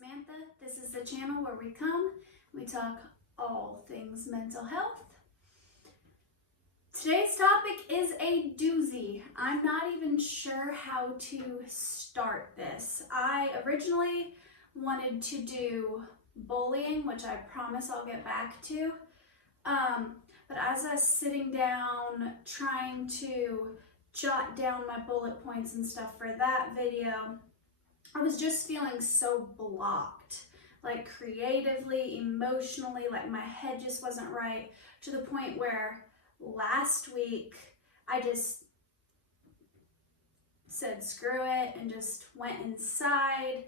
Samantha. This is the channel where we talk all things mental health. Today's topic is a doozy. I'm not even sure how to start this. I originally wanted to do bullying, which I promise I'll get back to. But as I was sitting down trying to jot down my bullet points and stuff for that video, I was just feeling so blocked, like creatively, emotionally, like my head just wasn't right, to the point where last week I just said screw it and just went inside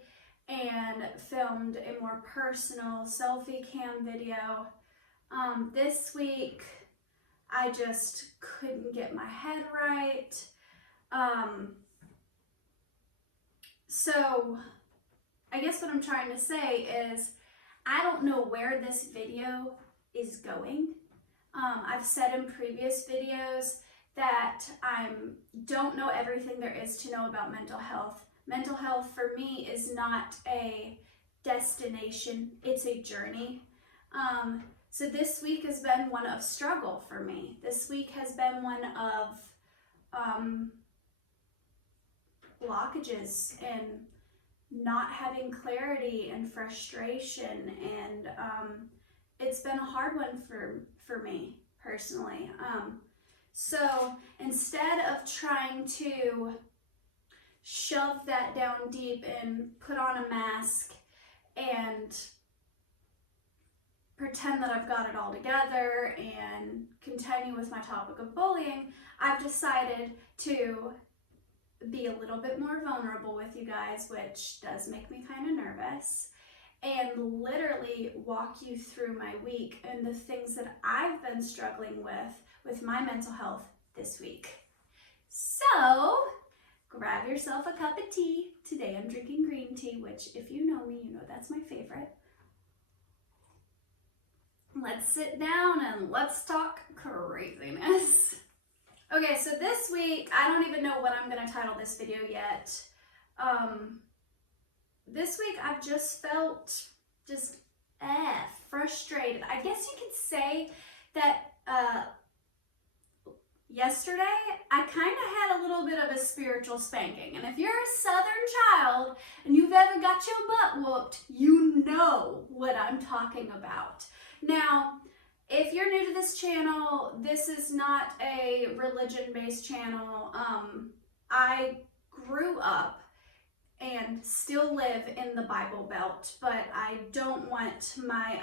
and filmed a more personal selfie cam video. This week I just couldn't get my head right. So I guess what I'm trying to say is I don't know where this video is going. I've said in previous videos that I don't know everything there is to know about mental health. Mental health for me is not a destination, it's a journey. So this week has been one of struggle for me. This week has been one of blockages and not having clarity and frustration, and it's been a hard one for me personally. So instead of trying to shove that down deep and put on a mask and pretend that I've got it all together and continue with my topic of bullying, I've decided to be a little bit more vulnerable with you guys, which does make me kind of nervous, and literally walk you through my week and the things that I've been struggling with my mental health this week. So grab yourself a cup of tea. Today I'm drinking green tea, which if you know me, you know that's my favorite. Let's sit down and let's talk craziness. Okay, so this week, I don't even know what I'm going to title this video yet. This week, I've just felt frustrated. I guess you could say that yesterday, I kind of had a little bit of a spiritual spanking. And if you're a Southern child and you've ever got your butt whooped, you know what I'm talking about. Now, if you're new to this channel, this is not a religion-based channel. I grew up and still live in the Bible Belt, but I don't want my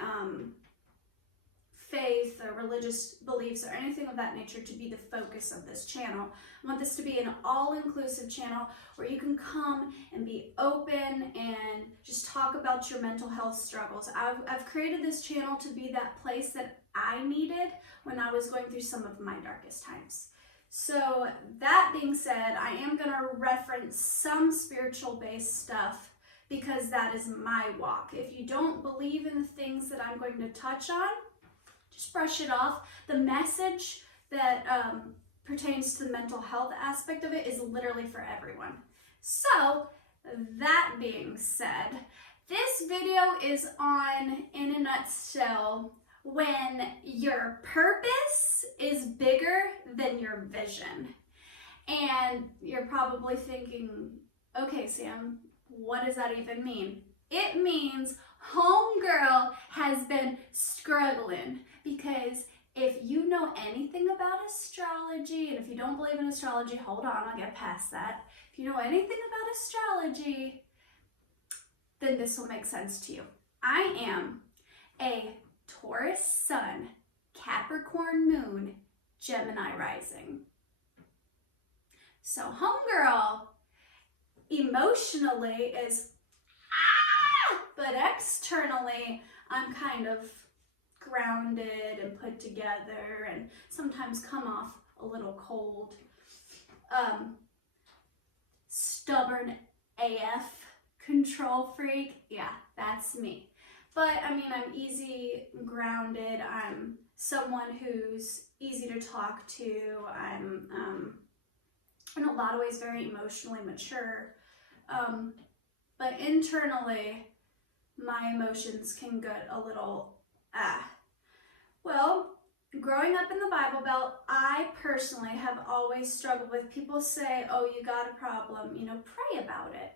faith or religious beliefs or anything of that nature to be the focus of this channel. I want this to be an all-inclusive channel where you can come and be open and just talk about your mental health struggles. I've created this channel to be that place that I needed when I was going through some of my darkest times. So that being said, I am going to reference some spiritual based stuff because that is my walk. If you don't believe in the things that I'm going to touch on, just brush it off. The message that pertains to the mental health aspect of it is literally for everyone. So that being said, this video is on, in a nutshell, when your purpose is bigger than your vision. And you're probably thinking, okay, Sam, what does that even mean? It means homegirl has been struggling, because if you know anything about astrology, and if you don't believe in astrology, hold on, I'll get past that. If you know anything about astrology, then this will make sense to you. I am a Taurus sun, Capricorn moon, Gemini rising. So homegirl emotionally is but externally I'm kind of grounded and put together and sometimes come off a little cold. Stubborn AF, control freak, yeah, that's me. But I mean, I'm easy, grounded, I'm someone who's easy to talk to, I'm in a lot of ways very emotionally mature. But internally, my emotions can get a little, Well, growing up in the Bible Belt, I personally have always struggled with people say, oh, you got a problem, pray about it,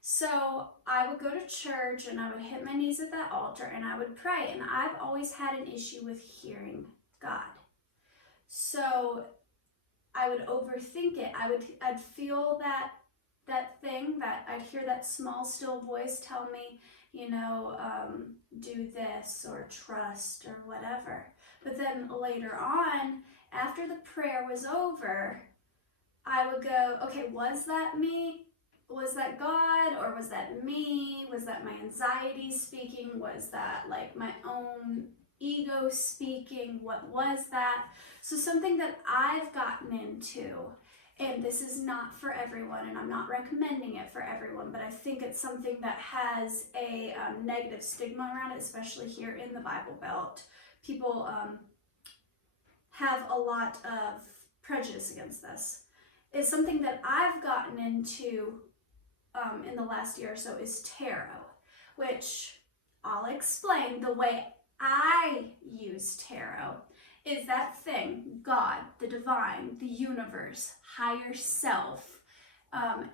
So I would go to church and I would hit my knees at that altar and I would pray. And I've always had an issue with hearing God. So I would overthink it. I'd feel that thing, that I'd hear that small, still voice tell me, do this or trust or whatever. But then later on, after the prayer was over, I would go, okay, was that me? Was that God, or was that me? Was that my anxiety speaking? Was that like my own ego speaking? What was that? So something that I've gotten into, and this is not for everyone, and I'm not recommending it for everyone, but I think it's something that has a negative stigma around it, especially here in the Bible Belt. People have a lot of prejudice against this. It's something that I've gotten into in the last year or so is tarot, which I'll explain. The way I use tarot is that thing, God, the divine, the universe, higher self,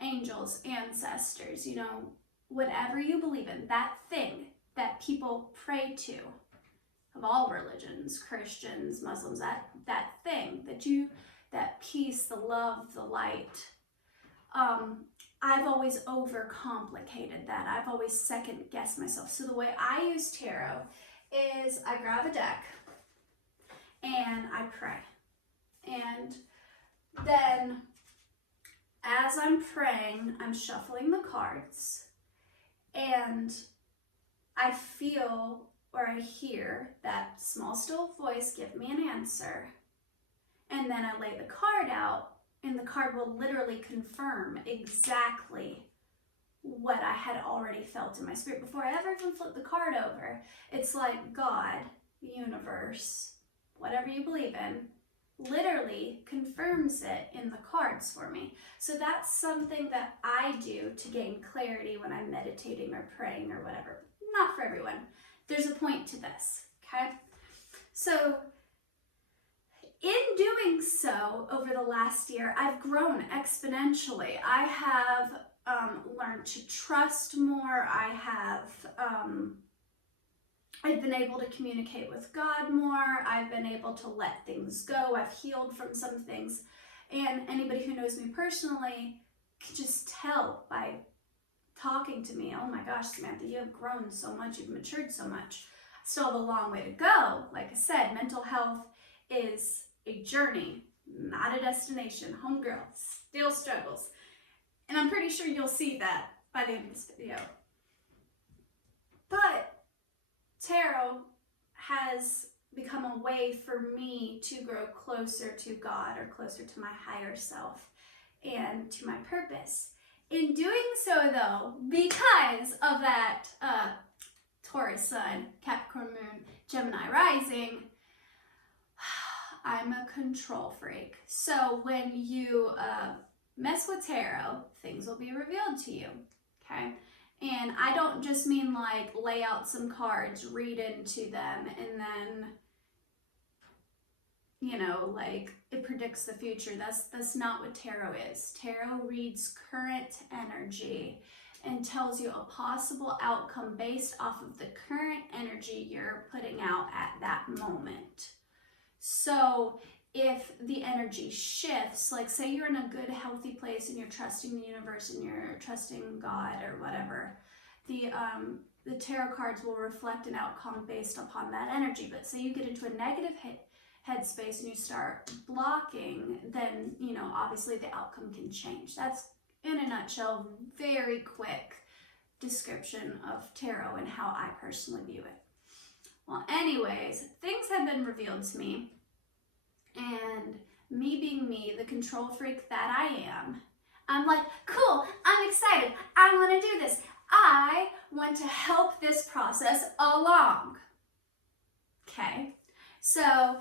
angels, ancestors, whatever you believe in, that thing that people pray to, of all religions, Christians, Muslims, that thing that peace, the love, the light. I've always overcomplicated that. I've always second guessed myself. So the way I use tarot is I grab a deck and I pray. And then as I'm praying, I'm shuffling the cards and I feel or I hear that small, still voice give me an answer. And then I lay the card out, and the card will literally confirm exactly what I had already felt in my spirit before I ever even flipped the card over. It's like God, the universe, whatever you believe in, literally confirms it in the cards for me. So that's something that I do to gain clarity when I'm meditating or praying or whatever. Not for everyone. There's a point to this, okay? So in doing so over the last year, I've grown exponentially. I have learned to trust more. I've been able to communicate with God more. I've been able to let things go. I've healed from some things. And anybody who knows me personally can just tell by talking to me, oh my gosh, Samantha, you have grown so much. You've matured so much. Still have a long way to go. Like I said, mental health is a journey, not a destination. Homegirl still struggles. And I'm pretty sure you'll see that by the end of this video. But tarot has become a way for me to grow closer to God or closer to my higher self and to my purpose. In doing so, though, because of that Taurus Sun, Capricorn Moon, Gemini Rising, I'm a control freak. So when you mess with tarot, things will be revealed to you, okay? And I don't just mean like lay out some cards, read into them, and then, like it predicts the future. That's not what tarot is. Tarot reads current energy and tells you a possible outcome based off of the current energy you're putting out at that moment. So if the energy shifts, like say you're in a good, healthy place and you're trusting the universe and you're trusting God or whatever, the tarot cards will reflect an outcome based upon that energy. But say you get into a negative headspace and you start blocking, then, obviously the outcome can change. That's, in a nutshell, very quick description of tarot and how I personally view it. Well, anyways, things have been revealed to me. And me being me, the control freak that I am, I'm like, cool, I'm excited, I want to do this. I want to help this process along. Okay, so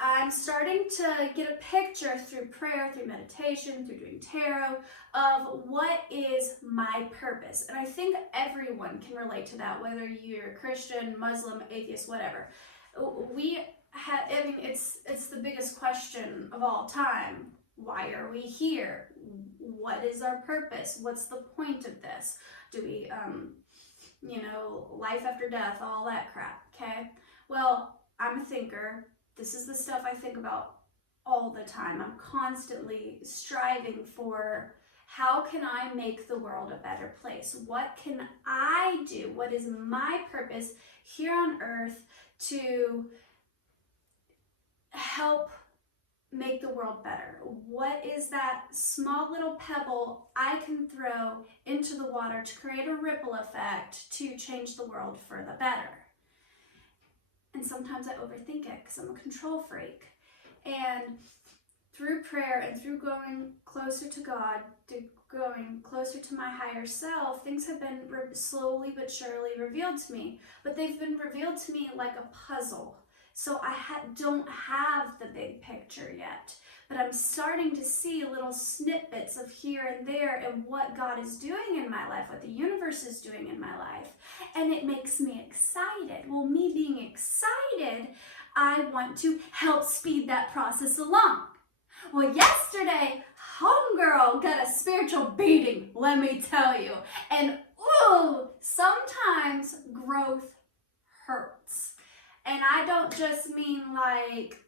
I'm starting to get a picture through prayer, through meditation, through doing tarot, of what is my purpose. And I think everyone can relate to that, whether you're Christian, Muslim, atheist, whatever. It's the biggest question of all time. Why are we here? What is our purpose? What's the point of this? Do we, life after death, all that crap, okay? Well, I'm a thinker. This is the stuff I think about all the time. I'm constantly striving for, how can I make the world a better place? What can I do? What is my purpose here on earth to help make the world better? What is that small little pebble I can throw into the water to create a ripple effect to change the world for the better? And sometimes I overthink it because I'm a control freak. And through prayer and through going closer to God, going closer to my higher self, things have been slowly but surely revealed to me. But they've been revealed to me like a puzzle. So I don't have the big picture yet, but I'm starting to see little snippets of here and there and what God is doing in my life, what the universe is doing in my life, and it makes me excited. Well, me being excited, I want to help speed that process along. Well, yesterday, homegirl got a spiritual beating, let me tell you, and ooh, sometimes growth hurts. And I don't just mean like,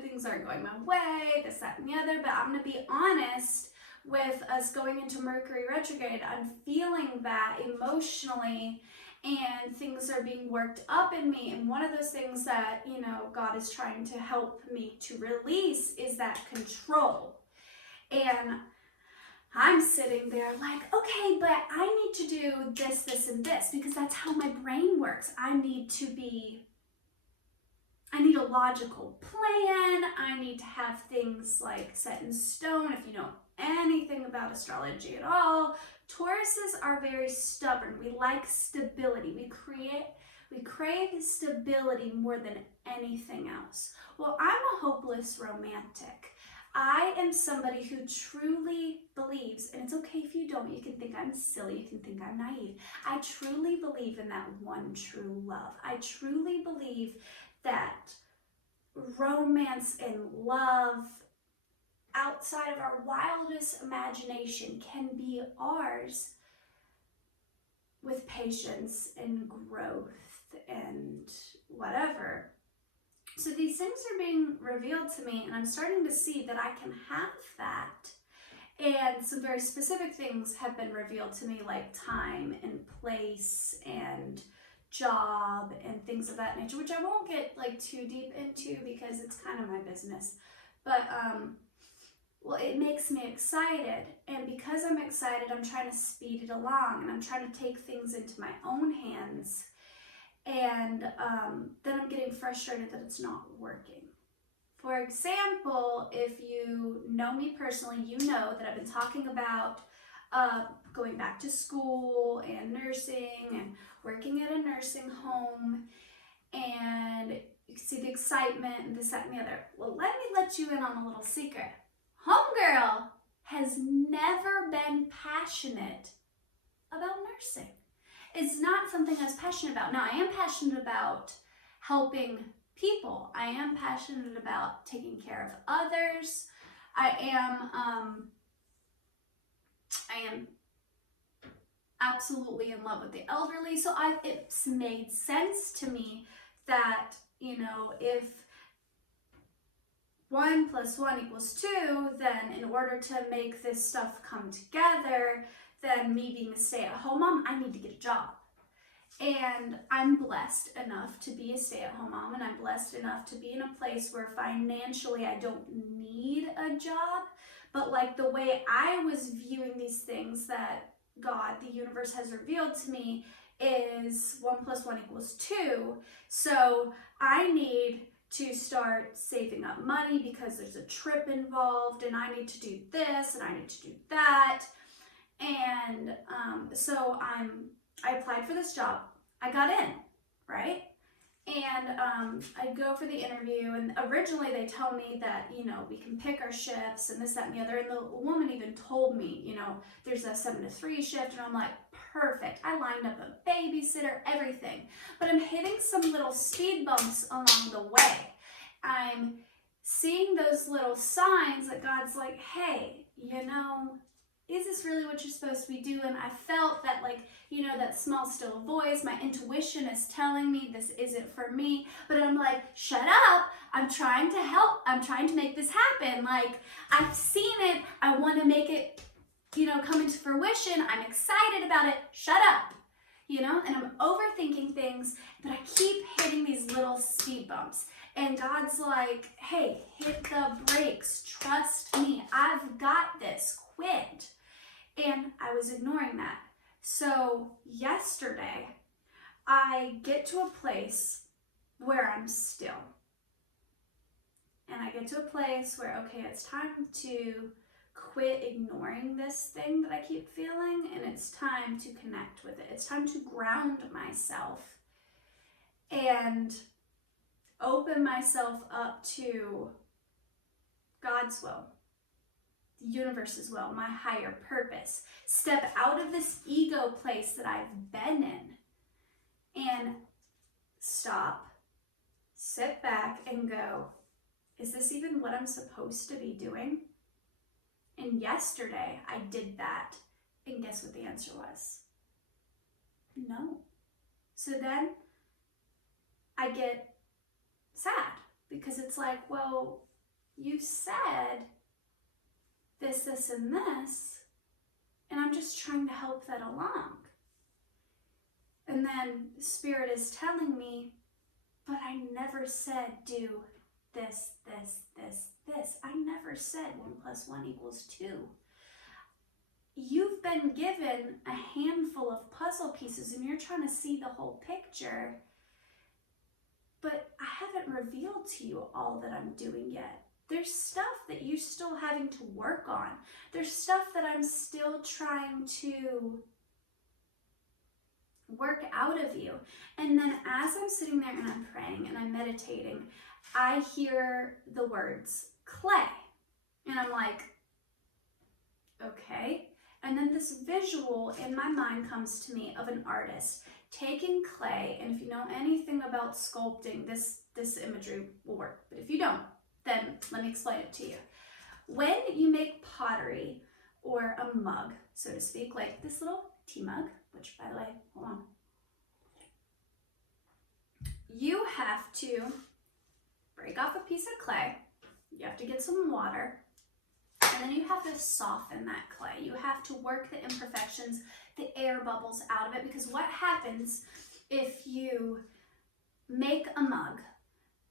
things aren't going my way, this, that, and the other, but I'm going to be honest, with us going into Mercury retrograde, I'm feeling that emotionally, and things are being worked up in me. And one of those things that, God is trying to help me to release is that control. And I'm sitting there like, okay, but I need to do this, this, and this, because that's how my brain works. I need a logical plan. I need to have things like set in stone. If you know anything about astrology at all, Tauruses are very stubborn. We like stability. We crave stability more than anything else. Well, I'm a hopeless romantic. I am somebody who truly believes, and it's okay if you don't, you can think I'm silly, you can think I'm naive. I truly believe in that one true love. I truly believe that romance and love outside of our wildest imagination can be ours with patience and growth and whatever. So these things are being revealed to me, and I'm starting to see that I can have that. And some very specific things have been revealed to me, like time and place and job and things of that nature, which I won't get like too deep into because it's kind of my business. But well, it makes me excited, and because I'm excited, I'm trying to speed it along, and I'm trying to take things into my own hands, and then I'm getting frustrated that it's not working. For example, if you know me personally, you know that I've been talking about going back to school and nursing and working at a nursing home, and you can see the excitement and this, that, and the other. Well, let me let you in on a little secret. Homegirl has never been passionate about nursing. It's not something I was passionate about. Now, I am passionate about helping people. I am passionate about taking care of others. I am absolutely in love with the elderly. So it's made sense to me that, if 1 + 1 = 2, then in order to make this stuff come together, then me being a stay-at-home mom, I need to get a job. And I'm blessed enough to be a stay-at-home mom, and I'm blessed enough to be in a place where financially I don't need a job. But like the way I was viewing these things that God, the universe, has revealed to me is 1 + 1 = 2. So I need to start saving up money because there's a trip involved, and I need to do this and I need to do that. And so I applied for this job. I got in, right? And I go for the interview, and originally they tell me that, you know, we can pick our shifts and this, that, and the other. And the woman even told me, you know, there's a 7 to 3 shift. And I'm like, perfect. I lined up a babysitter, everything. But I'm hitting some little speed bumps along the way. I'm seeing those little signs that God's like, hey, you know, is this really what you're supposed to be doing? I felt that, like, you know, that small still voice, my intuition is telling me this isn't for me, but I'm like, shut up. I'm trying to help. I'm trying to make this happen. Like, I've seen it. I want to make it, you know, come into fruition. I'm excited about it. Shut up. You know, and I'm overthinking things, but I keep hitting these little speed bumps. And God's like, hey, hit the brakes. Trust me. I've got this. Quit. And I was ignoring that. So yesterday, I get to a place where I'm still. And I get to a place where, okay, it's time to quit ignoring this thing that I keep feeling, and it's time to connect with it. It's time to ground myself and open myself up to God's will, the universe's will, my higher purpose. Step out of this ego place that I've been in and stop, sit back and go, is this even what I'm supposed to be doing? And yesterday I did that, and guess what the answer was? No. So then I get sad, because it's like, well, you said this, this, and this, and I'm just trying to help that along. And then Spirit is telling me, but I never said do this, this, this, this. I never said 1 + 1 = 2. You've been given a handful of puzzle pieces and you're trying to see the whole picture, but I haven't revealed to you all that I'm doing yet. There's stuff that you're still having to work on. There's stuff that I'm still trying to work out of you. And then as I'm sitting there and I'm praying and I'm meditating, I hear the words clay. And I'm like, okay. And then this visual in my mind comes to me of an artist taking clay. And if you know anything about sculpting, this imagery will work. But if you don't, then let me explain it to you. When you make pottery or a mug, so to speak, like this little tea mug, which, by the way, hold on. You have to break off a piece of clay. You have to get some water. And then you have to soften that clay. You have to work the imperfections, the air bubbles out of it. Because what happens if you make a mug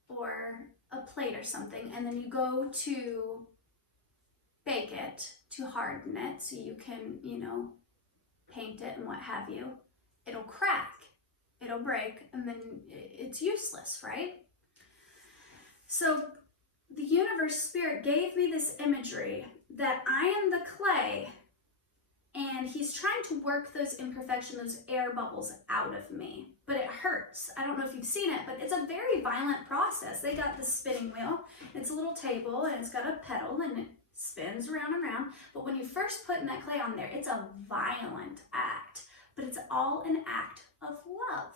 or a plate or something, and then you go to bake it to harden it so you can, you know, paint it and what have you, it'll crack, it'll break, and then it's useless, right? So the universe, Spirit gave me this imagery that I am the clay, and he's trying to work those imperfections, those air bubbles out of me. But it hurts. I don't know if you've seen it, but it's a very violent process. They got this spinning wheel. It's a little table, and it's got a pedal, and it spins around and around. But when you first put in that clay on there, it's a violent act. But it's all an act of love,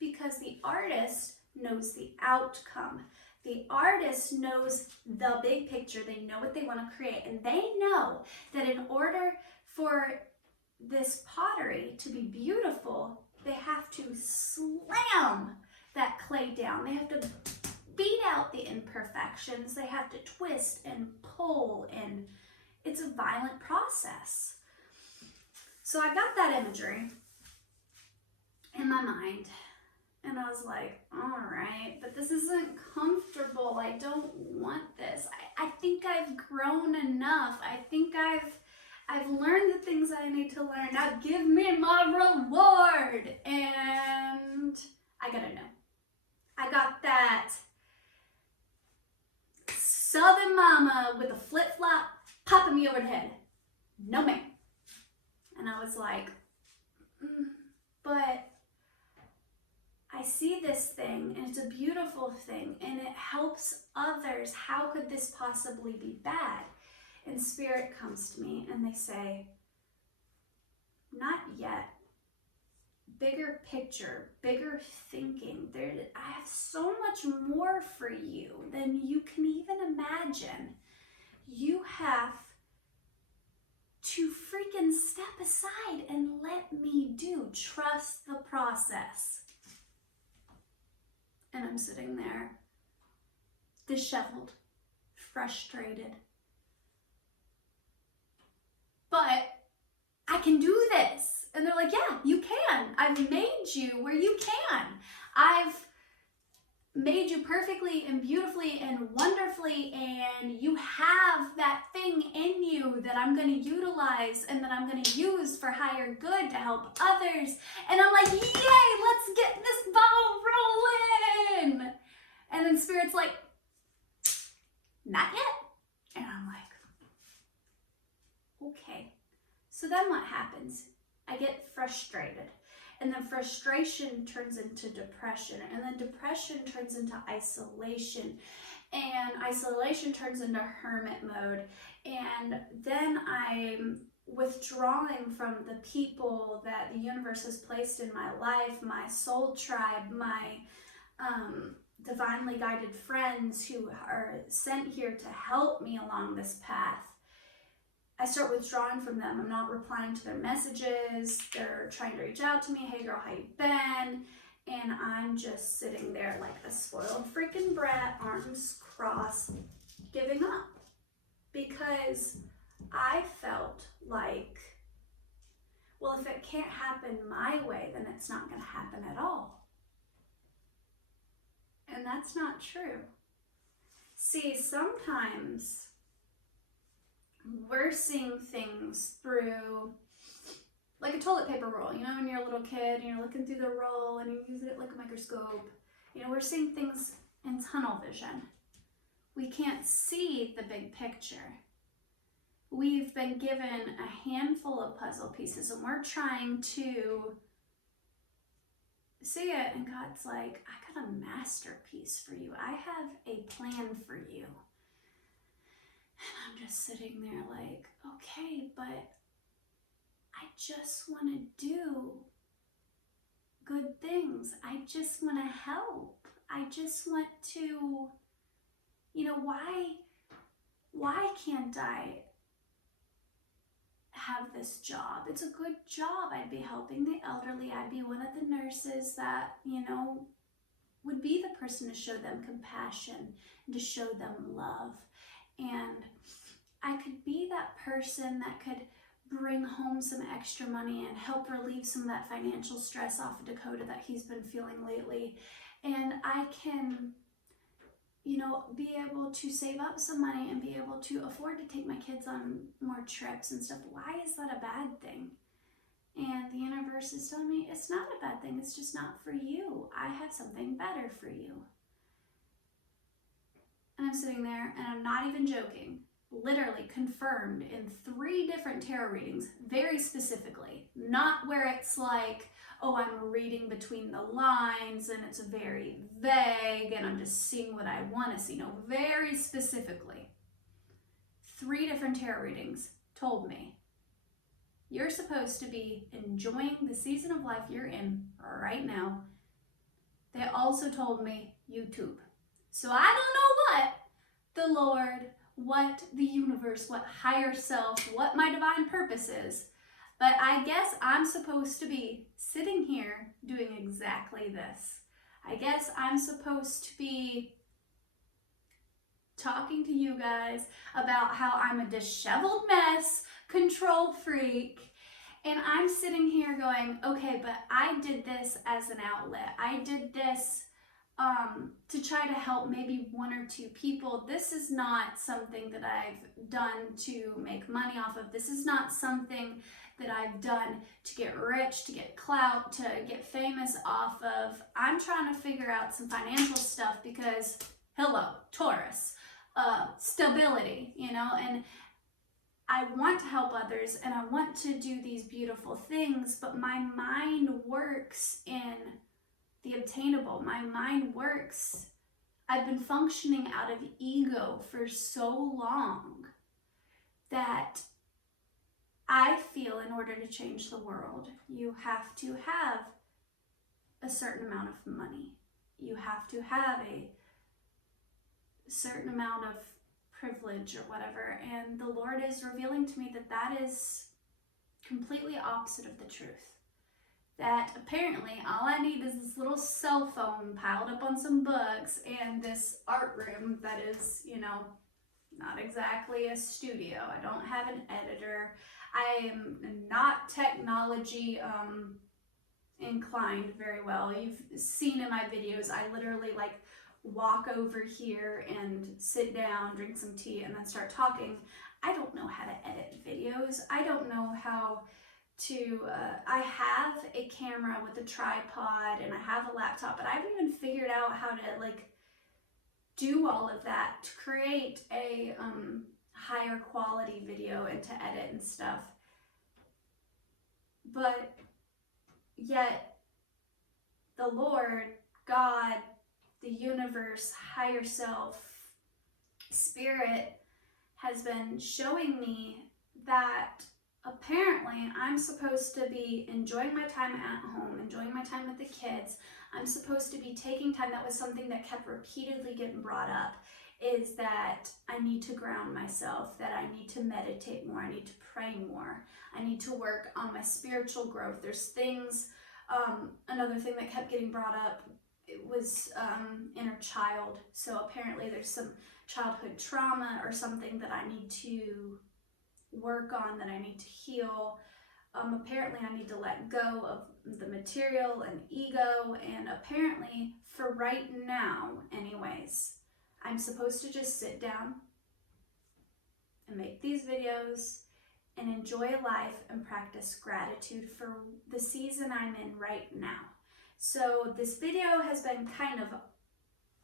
because the artist knows the outcome. The artist knows the big picture. They know what they want to create, and they know that in order for this pottery to be beautiful, they have to slam that clay down. They have to beat out the imperfections. They have to twist and pull, and it's a violent process. So I got that imagery in my mind, and I was like, all right, but this isn't comfortable. I don't want this. I think I've grown enough. I think I've learned the things I need to learn. Now give me my reward. And I gotta know. I got that Southern mama with a flip-flop popping me over the head. No, ma'am. And I was like, but I see this thing and it's a beautiful thing and it helps others. How could this possibly be bad? And Spirit comes to me and they say, not yet. Bigger picture, bigger thinking. I have so much more for you than you can even imagine. You have to freaking step aside and let me do. Trust the process. And I'm sitting there, disheveled, frustrated. But I can do this. And they're like, yeah, you can. I've made you where you can. I've made you perfectly and beautifully and wonderfully, and you have that thing in you that I'm going to utilize and that I'm going to use for higher good to help others. And I'm like, yay, let's get this ball rolling. And then Spirit's like, not yet. And I'm like, okay. So then what happens? I get frustrated. And then frustration turns into depression. And then depression turns into isolation. And isolation turns into hermit mode. And then I'm withdrawing from the people that the universe has placed in my life, my soul tribe, my divinely guided friends who are sent here to help me along this path. I start withdrawing from them. I'm not replying to their messages. They're trying to reach out to me. Hey girl, how you been? And I'm just sitting there like a spoiled freaking brat, arms crossed, giving up. Because I felt like, well, if it can't happen my way, then it's not going to happen at all. And that's not true. See, sometimes we're seeing things through like a toilet paper roll. You know, when you're a little kid and you're looking through the roll and you use it like a microscope. You know, we're seeing things in tunnel vision. We can't see the big picture. We've been given a handful of puzzle pieces and we're trying to see it, and God's like, I got a masterpiece for you. I have a plan for you. And I'm just sitting there like, okay, but I just want to do good things. I just want to help. I just want to, you know, why can't I have this job? It's a good job. I'd be helping the elderly. I'd be one of the nurses that, you know, would be the person to show them compassion and to show them love. And I could be that person that could bring home some extra money and help relieve some of that financial stress off of Dakota that he's been feeling lately. And I can, you know, be able to save up some money and be able to afford to take my kids on more trips and stuff. Why is that a bad thing? And the universe is telling me it's not a bad thing. It's just not for you. I have something better for you. And I'm sitting there and I'm not even joking. Literally confirmed in 3 different tarot readings, very specifically. Not where it's like, oh, I'm reading between the lines and it's very vague and I'm just seeing what I want to see. No, very specifically. 3 different tarot readings told me, you're supposed to be enjoying the season of life you're in right now. They also told me YouTube. So I don't know what the Lord, what the universe, what higher self, what my divine purpose is. But I guess I'm supposed to be sitting here doing exactly this. I guess I'm supposed to be talking to you guys about how I'm a disheveled mess, control freak, and I'm sitting here going, okay, but I did this as an outlet. I did this to try to help maybe 1 or 2 people. This is not something that I've done to make money off of. This is not something that I've done to get rich, to get clout, to get famous off of. I'm trying to figure out some financial stuff because, hello, Taurus, stability, you know, and I want to help others and I want to do these beautiful things, but my mind works in the obtainable. My mind works. I've been functioning out of ego for so long that I feel in order to change the world, you have to have a certain amount of money. You have to have a certain amount of privilege or whatever. And the Lord is revealing to me that that is completely opposite of the truth. That apparently all I need is this little cell phone piled up on some books and this art room that is, you know, not exactly a studio. I don't have an editor. I am not technology inclined very well. You've seen in my videos, I literally like walk over here and sit down, drink some tea, and then start talking. I don't know how to edit videos. I don't know how to, I have a camera with a tripod and I have a laptop, but I haven't even figured out how to like do all of that to create a higher quality video and to edit and stuff. But yet the Lord, God, the universe, higher self, spirit has been showing me that apparently I'm supposed to be enjoying my time at home, enjoying my time with the kids. I'm supposed to be taking time. That was something that kept repeatedly getting brought up, is that I need to ground myself, that I need to meditate more, I need to pray more, I need to work on my spiritual growth. There's things, another thing that kept getting brought up, it was inner child. So apparently there's some childhood trauma or something that I need to work on, that I need to heal. Apparently I need to let go of the material and ego, and apparently for right now anyways, I'm supposed to just sit down and make these videos and enjoy life and practice gratitude for the season I'm in right now. So this video has been kind of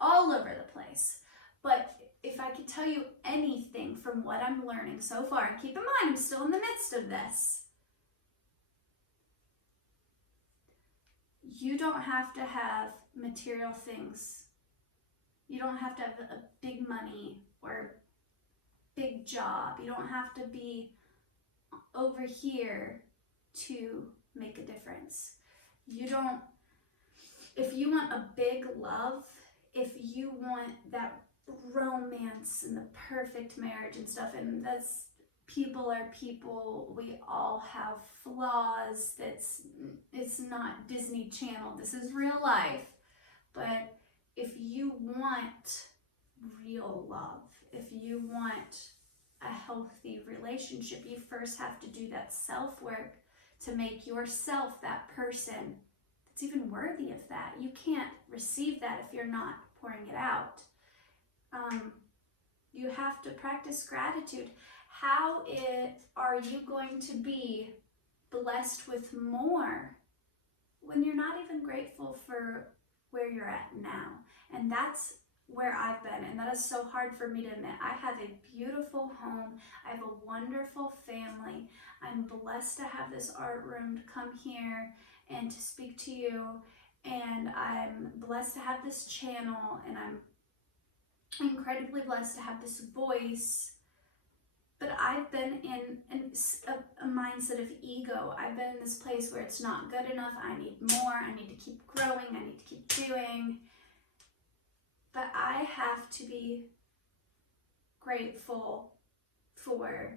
all over the place, but if I could tell you anything from what I'm learning so far, and keep in mind I'm still in the midst of this, you don't have to have material things. You don't have to have a big money or big job. You don't have to be over here to make a difference. You don't, if you want a big love, if you want that romance and the perfect marriage and stuff, and that's, people are people, we all have flaws, it's not Disney Channel, this is real life. But if you want real love, if you want a healthy relationship, you first have to do that self-work to make yourself that person that's even worthy of that. You can't receive that if you're not pouring it out. You have to practice gratitude. How are you going to be blessed with more when you're not even grateful for where you're at now? And that's where I've been, and that is so hard for me to admit. I have a beautiful home. I have a wonderful family. I'm blessed to have this art room to come here and to speak to you, and I'm blessed to have this channel, and I'm incredibly blessed to have this voice. But I've been in a mindset of ego. I've been in this place where it's not good enough. I need more. I need to keep growing. I need to keep doing. But I have to be grateful for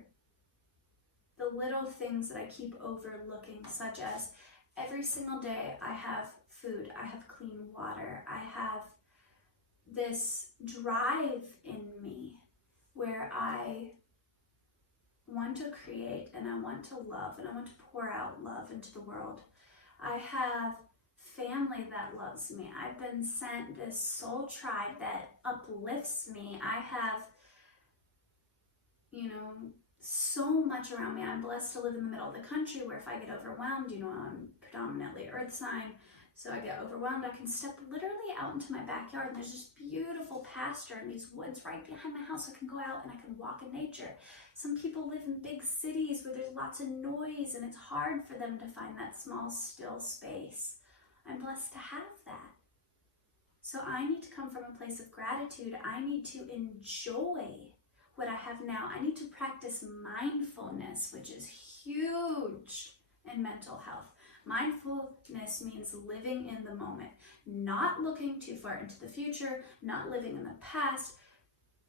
the little things that I keep overlooking, such as every single day I have food, I have clean water, I have this drive in me where I want to create and I want to love and I want to pour out love into the world. I have family that loves me. I've been sent this soul tribe that uplifts me. I have, so much around me. I'm blessed to live in the middle of the country where if I get overwhelmed, I'm predominantly earth sign, so I get overwhelmed, I can step literally out into my backyard and there's this beautiful pasture and these woods right behind my house. I can go out and I can walk in nature. Some people live in big cities where there's lots of noise and it's hard for them to find that small, still space. I'm blessed to have that. So I need to come from a place of gratitude. I need to enjoy what I have now. I need to practice mindfulness, which is huge in mental health. Mindfulness means living in the moment, not looking too far into the future, not living in the past,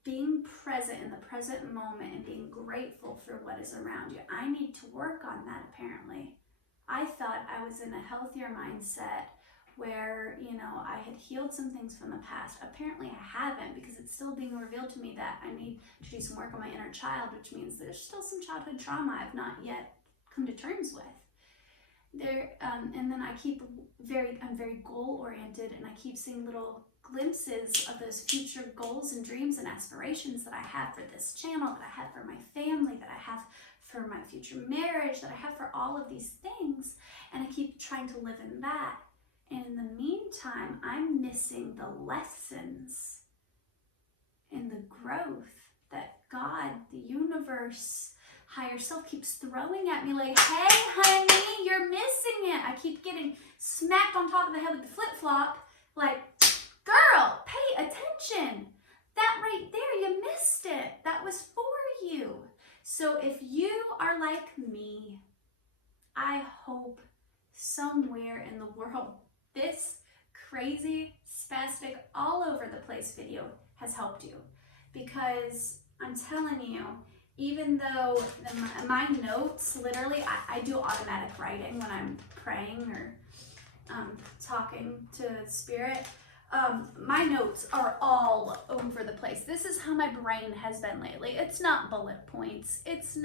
being present in the present moment and being grateful for what is around you. I need to work on that, apparently. I thought I was in a healthier mindset where, I had healed some things from the past. Apparently I haven't, because it's still being revealed to me that I need to do some work on my inner child, which means there's still some childhood trauma I've not yet come to terms with. And then I'm very goal oriented, and I keep seeing little glimpses of those future goals and dreams and aspirations that I have for this channel, that I have for my family, that I have for my future marriage, that I have for all of these things, and I keep trying to live in that. And in the meantime, I'm missing the lessons and the growth that God, the universe, higher self keeps throwing at me like, hey, honey, you're missing it. I keep getting smacked on top of the head with the flip-flop, like, girl, pay attention. That right there, you missed it. That was for you. So if you are like me, I hope somewhere in the world, this crazy, spastic, all over the place video has helped you. Because I'm telling you, even though my notes, literally, I do automatic writing when I'm praying or talking to Spirit. My notes are all over the place. This is how my brain has been lately. It's not bullet points. It's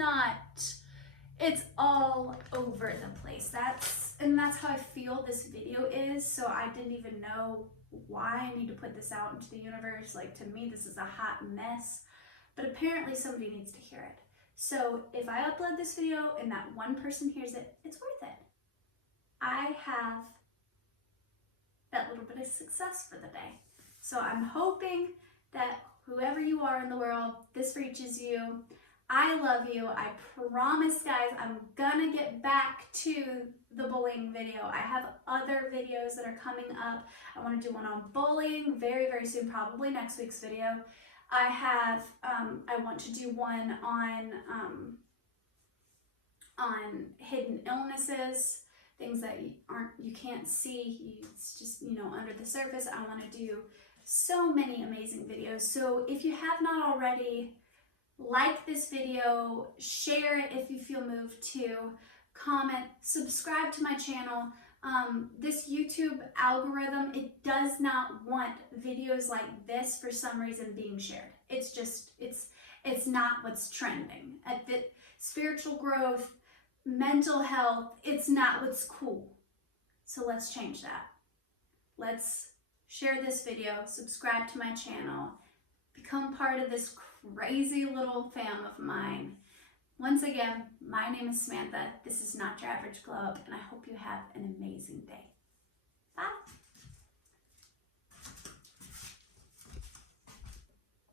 all over the place. That's how I feel this video is. So I didn't even know why I need to put this out into the universe. Like, to me, this is a hot mess, but apparently somebody needs to hear it. So if I upload this video and that one person hears it, it's worth it. I have that little bit of success for the day. So I'm hoping that whoever you are in the world, this reaches you. I love you. I promise, guys, I'm gonna get back to the bullying video. I have other videos that are coming up. I want to do one on bullying very, very soon, probably next week's video. I want to do one on hidden illnesses, things that you can't see, it's just, under the surface. I want to do so many amazing videos. So if you have not already, like this video, share it if you feel moved to, comment, subscribe to my channel. This YouTube algorithm, it does not want videos like this for some reason being shared. It's not what's trending. At the spiritual growth, mental health, it's not what's cool. So let's change that. Let's share this video, subscribe to my channel, become part of this crazy little fam of mine. Once again, my name is Samantha. This is Not Your Average Glow Up, and I hope you have an amazing day. Bye.